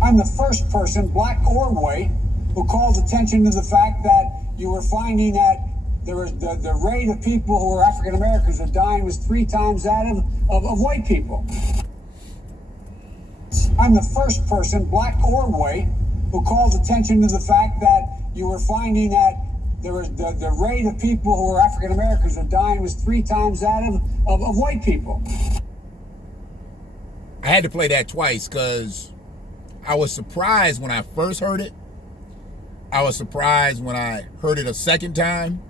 I'm the first person, black or white, who calls attention to the fact that you were finding that there was the rate of people who were African Americans who are dying was 3 times that of white people. I'm the first person, black or white, who calls attention to the fact that you were finding that there was the rate of people who were African Americans who are dying was 3 times that of white people. I had to play that twice because I was surprised when I first heard it. I was surprised when I heard it a second time.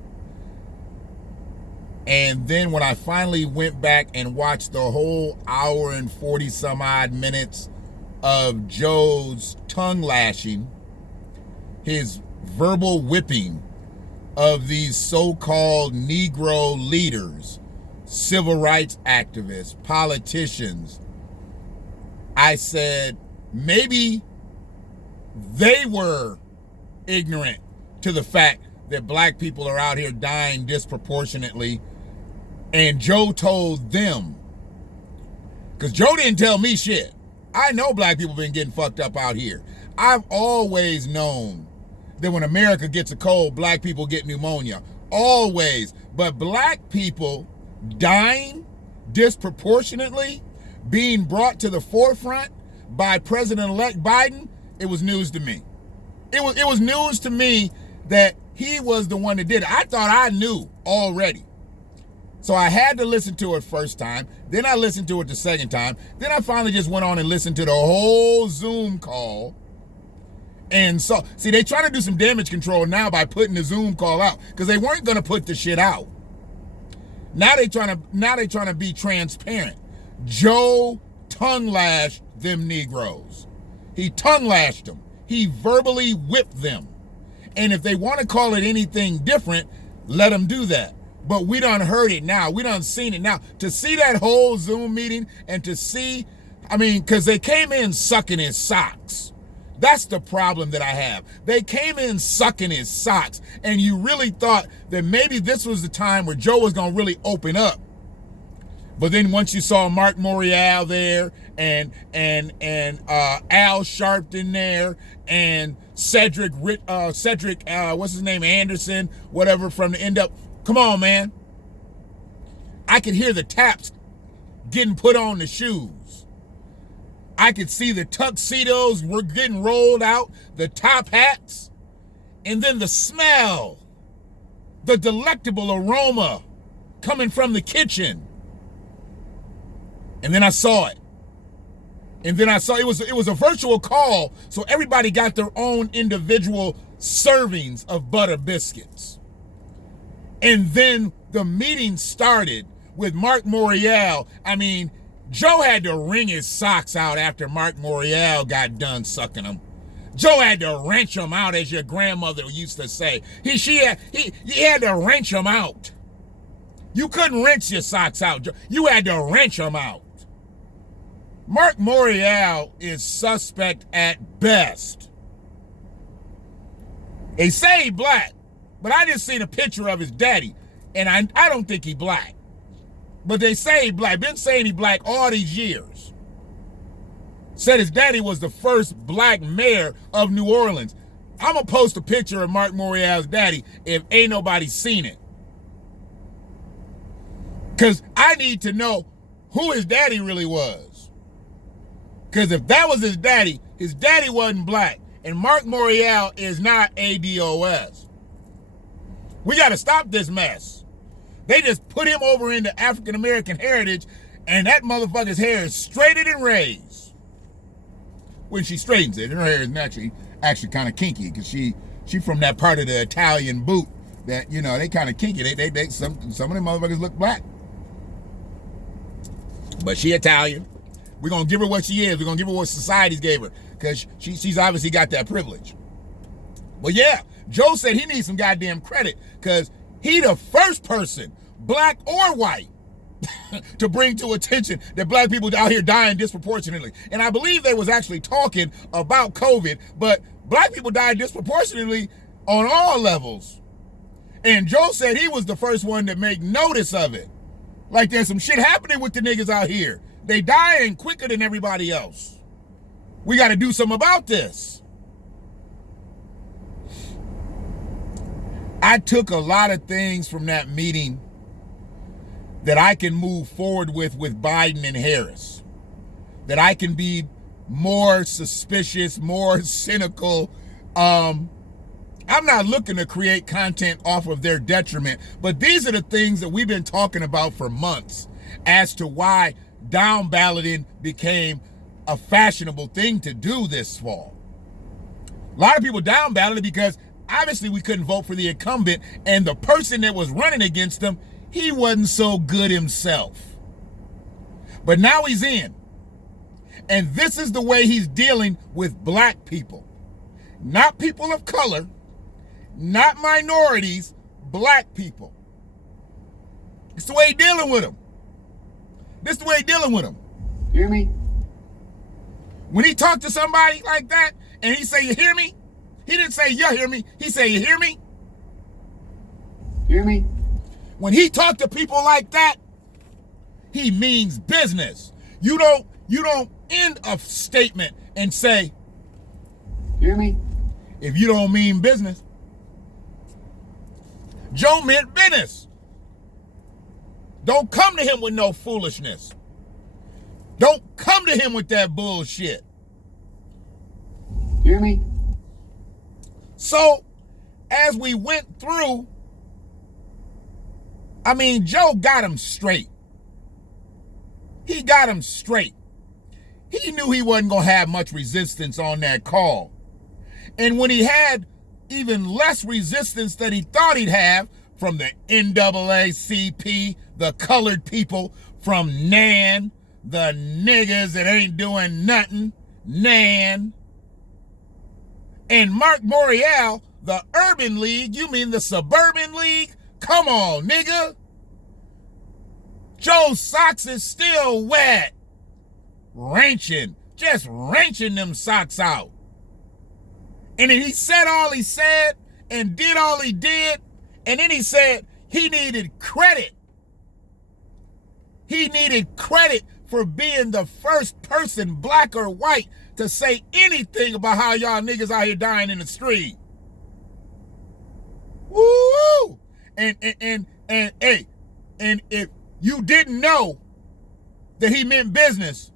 And then when I finally went back and watched the whole hour and 40 some odd minutes of Joe's tongue lashing, his verbal whipping of these so-called Negro leaders, civil rights activists, politicians, I said, maybe they were ignorant to the fact that black people are out here dying disproportionately, and Joe told them. Because Joe didn't tell me shit. I know black people been getting fucked up out here. I've always known that when America gets a cold, black people get pneumonia. Always. But black people dying disproportionately, being brought to the forefront by President-elect Biden, it was news to me. It was news to me that he was the one that did it. I thought I knew already. So I had to listen to it first time. Then I listened to it the second time. Then I finally just went on and listened to the whole Zoom call. And so, see, they try to do some damage control now by putting the Zoom call out because they weren't going to put the shit out. Now they trying to be transparent. Joe tongue lashed them Negroes. He tongue lashed them. He verbally whipped them. And if they want to call it anything different, let them do that. But we done heard it now. We done seen it now. To see that whole Zoom meeting and to see, I mean, because they came in sucking his socks. That's the problem that I have. They came in sucking his socks, and you really thought that maybe this was the time where Joe was going to really open up. But then once you saw Mark Morial there and Al Sharpton there and Cedric, what's his name, Anderson, whatever, from the end up. Come on, man. I could hear the taps getting put on the shoes. I could see the tuxedos were getting rolled out, the top hats, and then the smell, the delectable aroma coming from the kitchen. And then I saw it. And then I saw it was a virtual call, so everybody got their own individual servings of butter biscuits. And then the meeting started with Mark Morial. I mean, Joe had to wring his socks out after Mark Morial got done sucking them. Joe had to wrench them out, as your grandmother used to say. He had to wrench them out. You couldn't wrench your socks out, Joe. You had to wrench them out. Mark Morial is suspect at best. They say he black, but I just seen a picture of his daddy, and I don't think he black. But they say he black. Been saying he black all these years. Said his daddy was the first black mayor of New Orleans. I'm going to post a picture of Mark Morial's daddy if ain't nobody seen it. Because I need to know who his daddy really was. Because if that was his daddy wasn't black. And Mark Morial is not ADOS. We got to stop this mess. They just put him over into African American heritage, and that motherfucker's hair is straightened and raised. When she straightens it, her hair is actually kind of kinky, because she from that part of the Italian boot that, you know, they kind of kinky. Some of them motherfuckers look black. But she Italian. We're going to give her what she is. We're going to give her what society's gave her, because she's obviously got that privilege. But yeah, Joe said he needs some goddamn credit, because he the first person, black or white, to bring to attention that black people out here dying disproportionately. And I believe they was actually talking about COVID, but black people died disproportionately on all levels. And Joe said he was the first one to make notice of it. Like, there's some shit happening with the niggas out here. They dying quicker than everybody else. We got to do something about this. I took a lot of things from that meeting that I can move forward with Biden and Harris. That I can be more suspicious, more cynical. I'm not looking to create content off of their detriment, but these are the things that we've been talking about for months as to why down balloting became a fashionable thing to do this fall. A lot of people down balloted because obviously we couldn't vote for the incumbent, and the person that was running against him, he wasn't so good himself. But now he's in. And this is the way he's dealing with black people. Not people of color, not minorities, black people. It's the way he's dealing with them. This is the way he's dealing with them. You hear me? When he talked to somebody like that and he say, you hear me? He didn't say, you hear me. He say, you hear me? You hear me? When he talked to people like that, he means business. You don't end a statement and say, you hear me? If you don't mean business. Joe meant business. Don't come to him with no foolishness. Don't come to him with that bullshit. You hear me? So, as we went through, I mean, Joe got him straight. He got him straight. He knew he wasn't going to have much resistance on that call. And when he had even less resistance than he thought he'd have from the NAACP, the colored people, from NAN, the niggas that ain't doing nothing, NAN, and Mark Morial, the Urban League, you mean the Suburban League? Come on, nigga. Joe's socks is still wet. Wrenching, just wrenching them socks out. And then he said all he said and did all he did, and then he said he needed credit. He needed credit for being the first person, black or white, to say anything about how y'all niggas out here dying in the street. Woo! And if you didn't know that he meant business,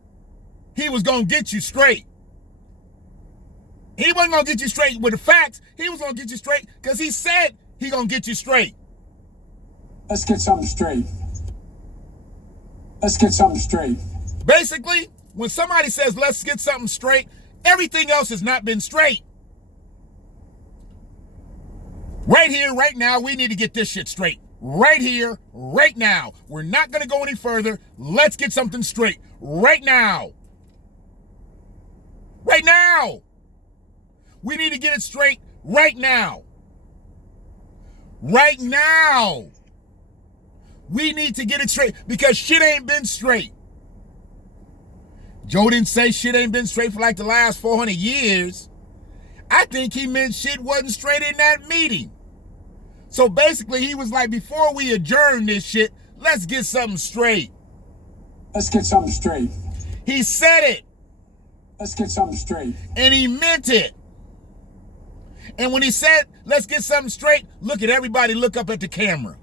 he was gonna get you straight. He wasn't gonna get you straight with the facts. He was gonna get you straight because he said he gonna get you straight. Let's get something straight. Let's get something straight. Basically, when somebody says, let's get something straight, everything else has not been straight. Right here, right now, we need to get this shit straight. Right here, right now. We're not going to go any further. Let's get something straight. Right now. Right now. We need to get it straight right now. Right now. We need to get it straight because shit ain't been straight. Joe didn't say shit ain't been straight for like the last 400 years. I think he meant shit wasn't straight in that meeting. So basically he was like, before we adjourn this shit, let's get something straight. Let's get something straight. He said it. Let's get something straight. And he meant it. And when he said, let's get something straight, look at everybody, look up at the camera.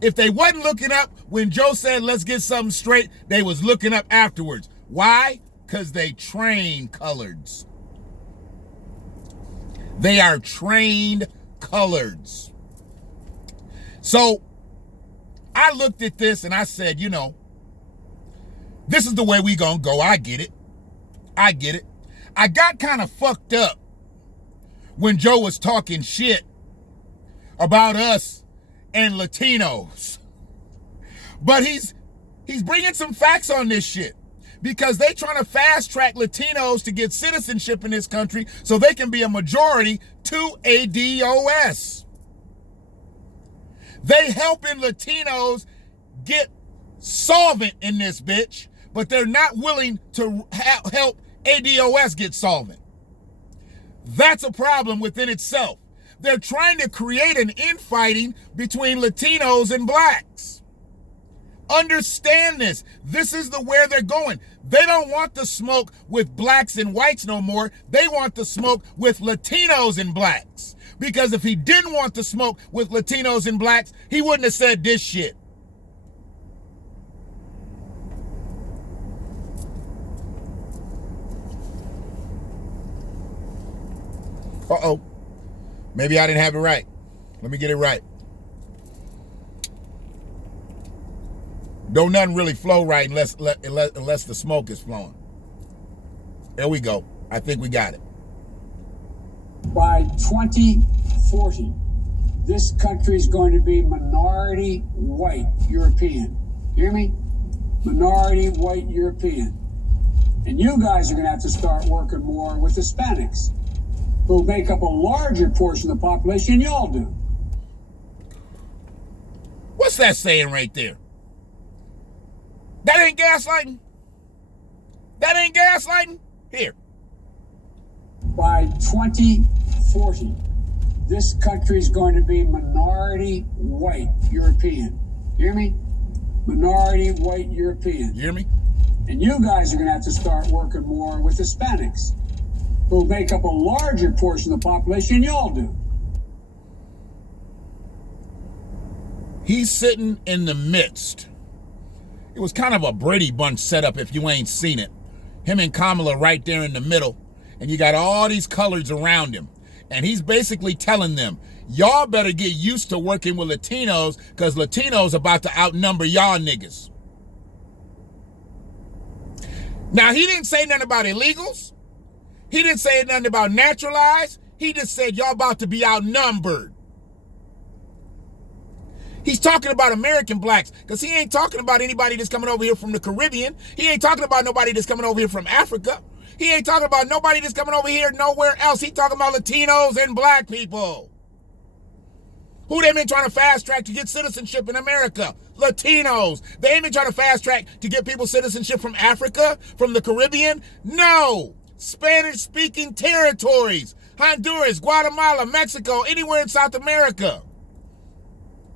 If they wasn't looking up when Joe said, let's get something straight, they was looking up afterwards. Why? Because they trained coloreds. They are trained coloreds. So I looked at this and I said, you know, this is the way we gonna go. I get it. I get it. I got kind of fucked up when Joe was talking shit about us and Latinos. But he's bringing some facts on this shit because they trying to fast track Latinos to get citizenship in this country so they can be a majority to a DOS. They helping Latinos get solvent in this bitch, but they're not willing to help ADOS get solvent. That's a problem within itself. They're trying to create an infighting between Latinos and blacks. Understand this. This is where they're going. They don't want the smoke with blacks and whites no more. They want the smoke with Latinos and blacks. Because if he didn't want the smoke with Latinos and blacks, he wouldn't have said this shit. Uh-oh. Maybe I didn't have it right. Let me get it right. Don't nothing really flow right unless the smoke is flowing. There we go. I think we got it. By 2040, this country is going to be minority white European. Hear me? Minority white European. And you guys are going to have to start working more with Hispanics, who make up a larger portion of the population than y'all do. What's that saying right there? That ain't gaslighting? That ain't gaslighting? Here. By 2040, this country is going to be minority white European. Hear me? Minority white European. You hear me? And you guys are going to have to start working more with Hispanics, who make up a larger portion of the population than y'all do. He's sitting in the midst. It was kind of a Brady Bunch setup if you ain't seen it. Him and Kamala right there in the middle, and you got all these colors around him. And he's basically telling them, y'all better get used to working with Latinos, because Latinos about to outnumber y'all niggas. Now, he didn't say nothing about illegals. He didn't say nothing about naturalized. He just said y'all about to be outnumbered. He's talking about American blacks, because he ain't talking about anybody that's coming over here from the Caribbean. He ain't talking about nobody that's coming over here from Africa. He ain't talking about nobody that's coming over here nowhere else. He talking about Latinos and black people. Who they been trying to fast track to get citizenship in America? Latinos. They ain't been trying to fast track to get people citizenship from Africa, from the Caribbean. No. Spanish-speaking territories. Honduras, Guatemala, Mexico, anywhere in South America.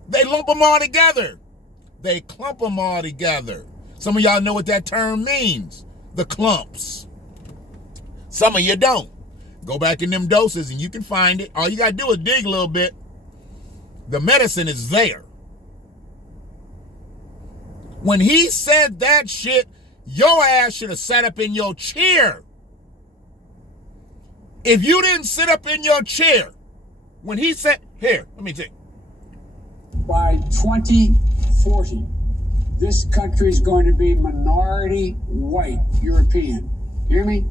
They lump them all together. They clump them all together. Some of y'all know what that term means. The clumps. Some of you don't. Go back in them doses and you can find it. All you got to do is dig a little bit. The medicine is there. When he said that shit, your ass should have sat up in your chair. If you didn't sit up in your chair, when he said, here, let me take. By 2040, this country is going to be minority white European. Hear me?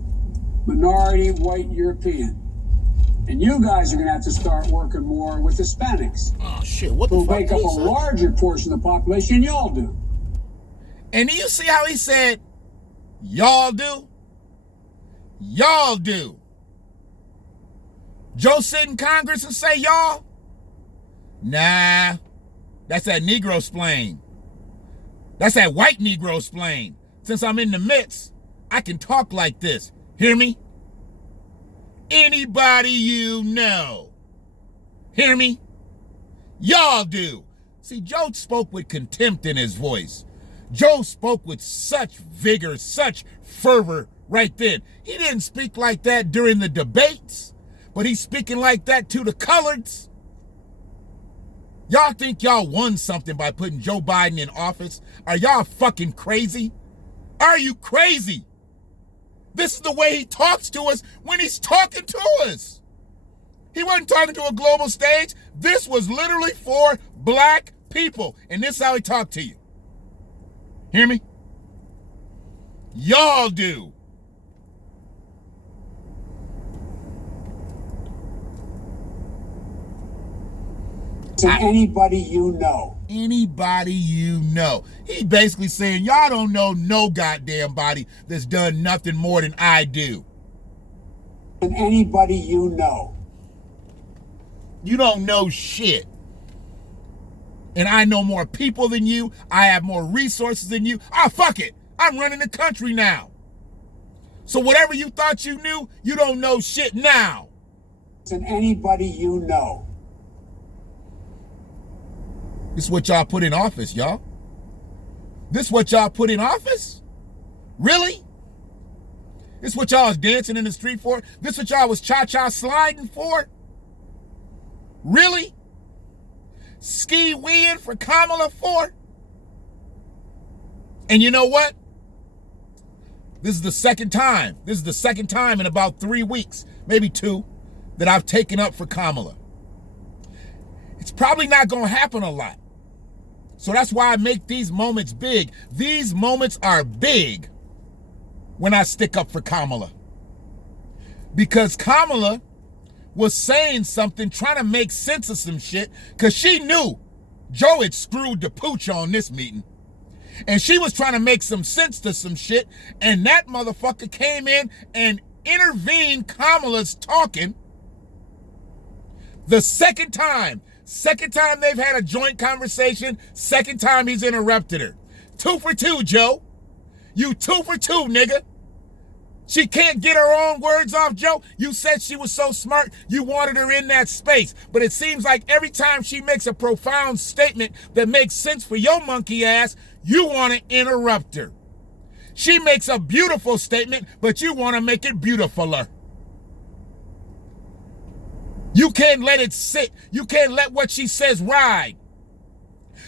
Minority white European. And you guys are going to have to start working more with Hispanics. Oh, shit, what the who fuck? Who make up a larger portion of the population than y'all do. And do you see how he said, y'all do? Y'all do. Joe sit in Congress and say y'all? Nah. That's that Negro splain. That's that white Negro splain. Since I'm in the midst, I can talk like this. Hear me? Anybody you know. Hear me? Y'all do. See, Joe spoke with contempt in his voice. Joe spoke with such vigor, such fervor right then. He didn't speak like that during the debates, but he's speaking like that to the coloreds. Y'all think y'all won something by putting Joe Biden in office? Are y'all fucking crazy? Are you crazy? This is the way he talks to us when he's talking to us. He wasn't talking to a global stage. This was literally for black people. And this is how he talked to you. Hear me? Y'all do. To anybody you know. Anybody you know. He basically saying, y'all don't know no goddamn body that's done nothing more than I do. And anybody you know. You don't know shit. And I know more people than you. I have more resources than you. Ah, fuck it. I'm running the country now. So whatever you thought you knew, you don't know shit now. And anybody you know. This is what y'all put in office, y'all. This is what y'all put in office? Really? This what y'all was dancing in the street for? This what y'all was cha-cha sliding for? Really? Ski-weeing for Kamala for? And you know what? This is the second time. This is the second time in about 3 weeks, maybe 2, that I've taken up for Kamala. It's probably not going to happen a lot. So that's why I make these moments big. These moments are big when I stick up for Kamala. Because Kamala was saying something, trying to make sense of some shit, because she knew Joe had screwed the pooch on this meeting. And she was trying to make some sense to some shit, and that motherfucker came in and intervened Kamala's talking. The second time they've had a joint conversation, second time he's interrupted her. 2 for 2, Joe. You 2 for 2, nigga. She can't get her own words off, Joe. You said she was so smart, you wanted her in that space. But it seems like every time she makes a profound statement that makes sense for your monkey ass, you want to interrupt her. She makes a beautiful statement, but you want to make it beautifuler. You can't let it sit. You can't let what she says ride.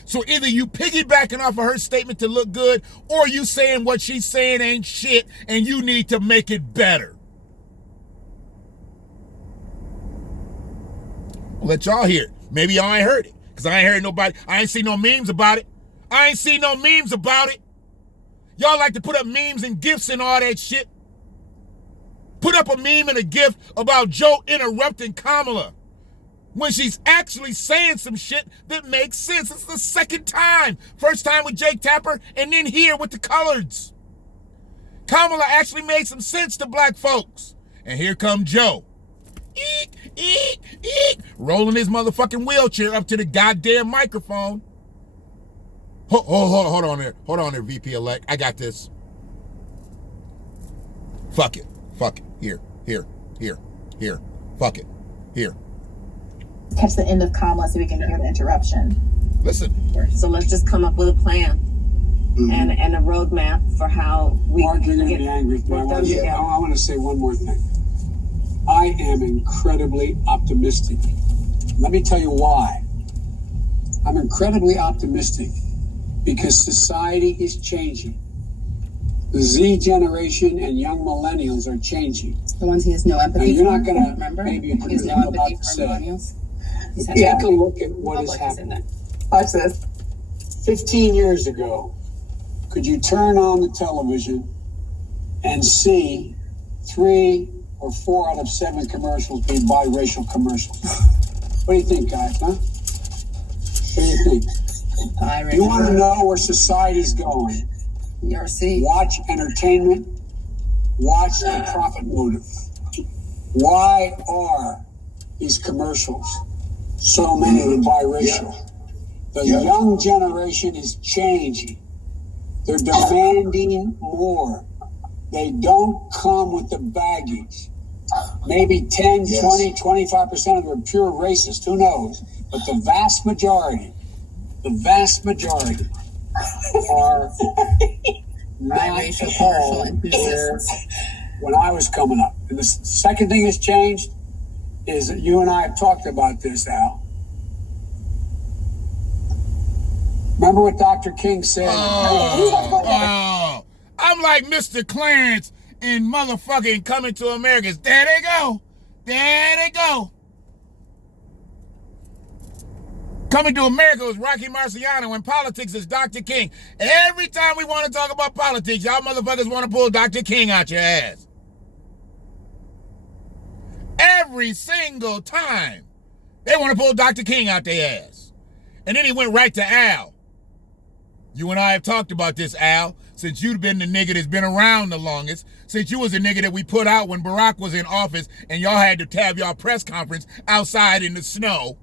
So either you piggybacking off of her statement to look good, or you saying what she's saying ain't shit and you need to make it better. I'll let y'all hear it. Maybe y'all ain't heard it, because I ain't heard nobody. I ain't seen no memes about it. I ain't seen no memes about it. Y'all like to put up memes and gifs and all that shit. Put up a meme and a gif about Joe interrupting Kamala when she's actually saying some shit that makes sense. It's the second time. First time with Jake Tapper, and then here with the coloreds. Kamala actually made some sense to black folks. And here come Joe. Eek, eek, eek, rolling his motherfucking wheelchair up to the goddamn microphone. Hold on there. Hold on there, VP-elect. I got this. Fuck it. Fuck it. Here. Fuck it. Here. Catch the end of Kamala so we can hear the interruption. Listen. So let's just come up with a plan and a roadmap for how we Mark, you're going to get be angry. But I want to say one more thing. I am incredibly optimistic. Let me tell you why. I'm incredibly optimistic because society is changing. The Z generation and young millennials are changing. The ones he has no empathy Now, you're for, not going to remember? maybe He agree has with no what I'm about empathy to for say. millennials. Take a look at what is happening. Watch this. 15 years ago, could you turn on the television and see 3 or 4 out of 7 commercials be biracial commercials? What do you think, guys, huh? What do you think? You want to know where society's going? ERC. Watch entertainment. Watch the profit motive. Why are these commercials, so many of them biracial? The young generation is changing. They're demanding more. They don't come with the baggage. Maybe 10, 20, 25% of them are pure racist. Who knows? But the vast majority are not Biracial commercial where enthusiasts. when I was coming up. And the second thing that's changed is that you and I have talked about this, Al. Remember what Dr. King said? I'm like Mr. Clarence in motherfucking Coming to America. There they go. There they go. Coming to America was Rocky Marciano, and politics is Dr. King. Every time we want to talk about politics, y'all motherfuckers want to pull Dr. King out your ass. Every single time. They want to pull Dr. King out their ass. And then he went right to Al. You and I have talked about this, Al, since you've been the nigga that's been around the longest, since you was the nigga that we put out when Barack was in office and y'all had to have y'all press conference outside in the snow.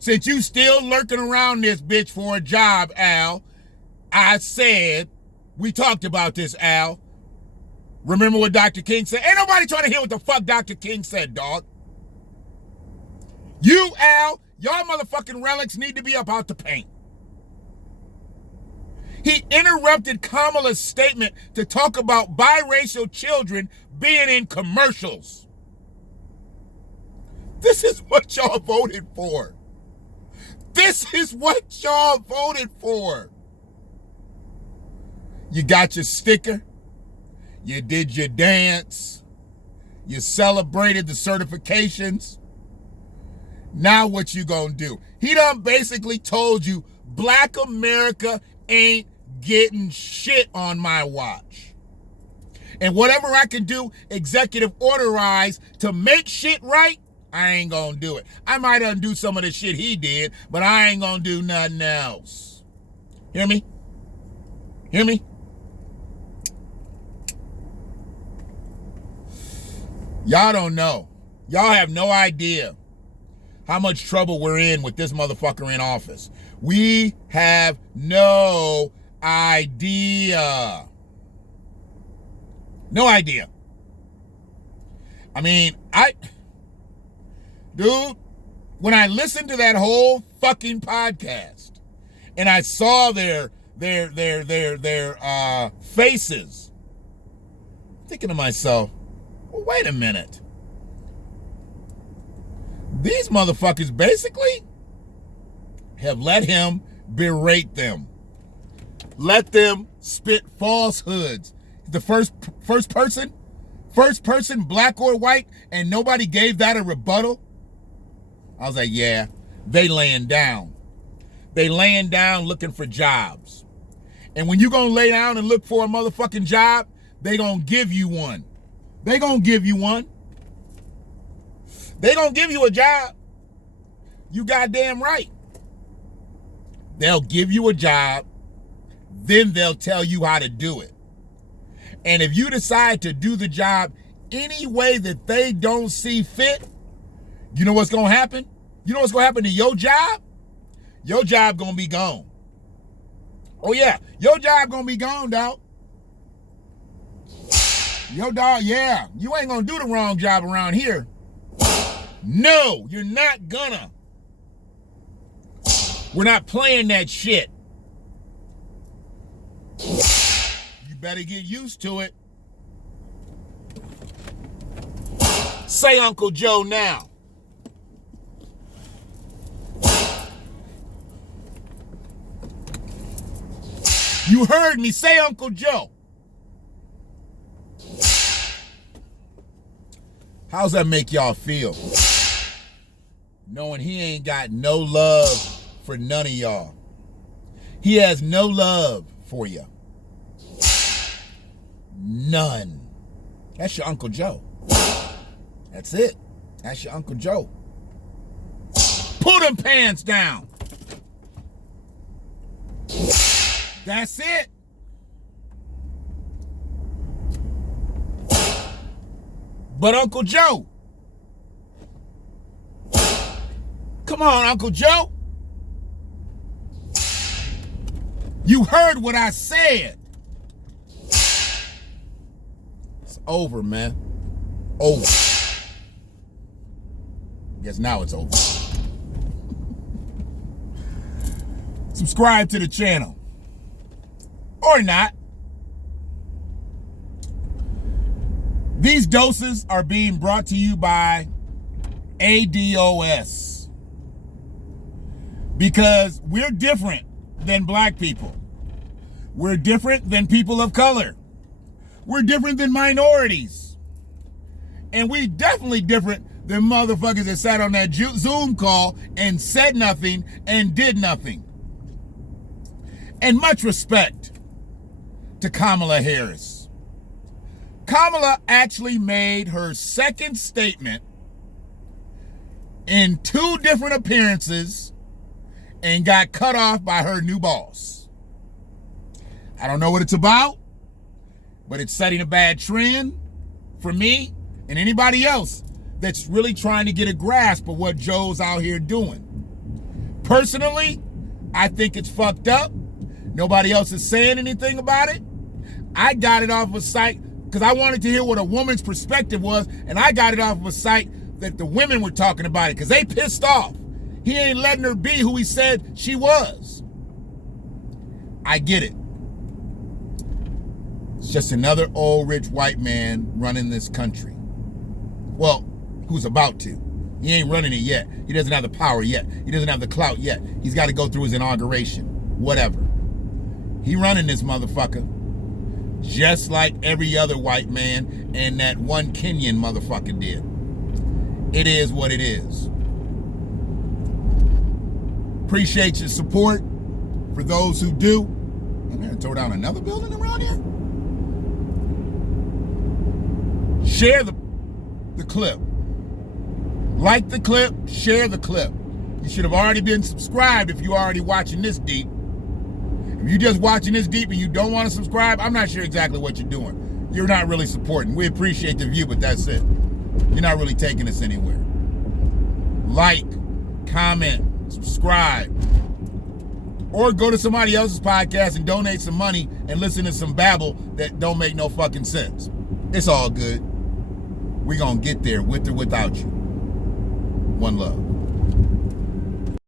Since you still lurking around this bitch for a job, Al, I said, we talked about this, Al. Remember what Dr. King said? Ain't nobody trying to hear what the fuck Dr. King said, dog. You, Al, y'all motherfucking relics need to be up out the paint. He interrupted Kamala's statement to talk about biracial children being in commercials. This is what y'all voted for. This is what y'all voted for. You got your sticker. You did your dance. You celebrated the certifications. Now what you gonna do? He done basically told you Black America ain't getting shit on my watch. And whatever I can do executive orderize to make shit right, I ain't gonna do it. I might undo some of the shit he did, but I ain't gonna do nothing else. Hear me? Hear me? Y'all don't know. Y'all have no idea how much trouble we're in with this motherfucker in office. We have no idea. No idea. I mean, dude, when I listened to that whole fucking podcast and I saw their faces, thinking to myself, well, wait a minute. These motherfuckers basically have let him berate them. Let them spit falsehoods. The first person, black or white, and nobody gave that a rebuttal. I was like, yeah, they laying down. They laying down looking for jobs. And when you gonna lay down and look for a motherfucking job, they gonna give you one. They gonna give you one. They gonna give you a job. You goddamn right. They'll give you a job, then they'll tell you how to do it. And if you decide to do the job any way that they don't see fit, you know what's gonna happen? You know what's gonna happen to your job? Your job gonna be gone. Oh yeah, your job gonna be gone, dog. Yo, dog, yeah. You ain't gonna do the wrong job around here. No, you're not gonna. We're not playing that shit. You better get used to it. Say Uncle Joe now. You heard me say Uncle Joe. How's that make y'all feel? Knowing he ain't got no love for none of y'all. He has no love for you. None. That's your Uncle Joe. That's it. That's your Uncle Joe. Pull them pants down. That's it. But Uncle Joe. Come on, Uncle Joe. You heard what I said. It's over, man. Over. Guess now it's over. Subscribe to the channel. Or not. These doses are being brought to you by ADOS. Because we're different than black people. We're different than people of color. We're different than minorities. And we definitely different than motherfuckers that sat on that Zoom call and said nothing and did nothing. And much respect to Kamala Harris. Kamala actually made her second statement in 2 different appearances and got cut off by her new boss. I don't know what it's about, but it's setting a bad trend for me and anybody else that's really trying to get a grasp of what Joe's out here doing. Personally, I think it's fucked up. Nobody else is saying anything about it. I got it off of a site because I wanted to hear what a woman's perspective was, and I got it off of a site that the women were talking about it because they pissed off. He ain't letting her be who he said she was. I get it. It's just another old rich white man running this country. Well, who's about to. He ain't running it yet. He doesn't have the power yet. He doesn't have the clout yet. He's got to go through his inauguration. Whatever. He running this motherfucker. Just like every other white man and that one Kenyan motherfucker did. It is what it is. Appreciate your support for those who do. I'm going to throw down another building around here. Share the clip. Like the clip, share the clip. You should have already been subscribed if you're already watching this deep. If you're just watching this deep and you don't want to subscribe, I'm not sure exactly what you're doing. You're not really supporting. We appreciate the view, but that's it. You're not really taking us anywhere. Like, comment, subscribe, or go to somebody else's podcast and donate some money and listen to some babble that don't make no fucking sense. It's all good. We're going to get there with or without you. One love.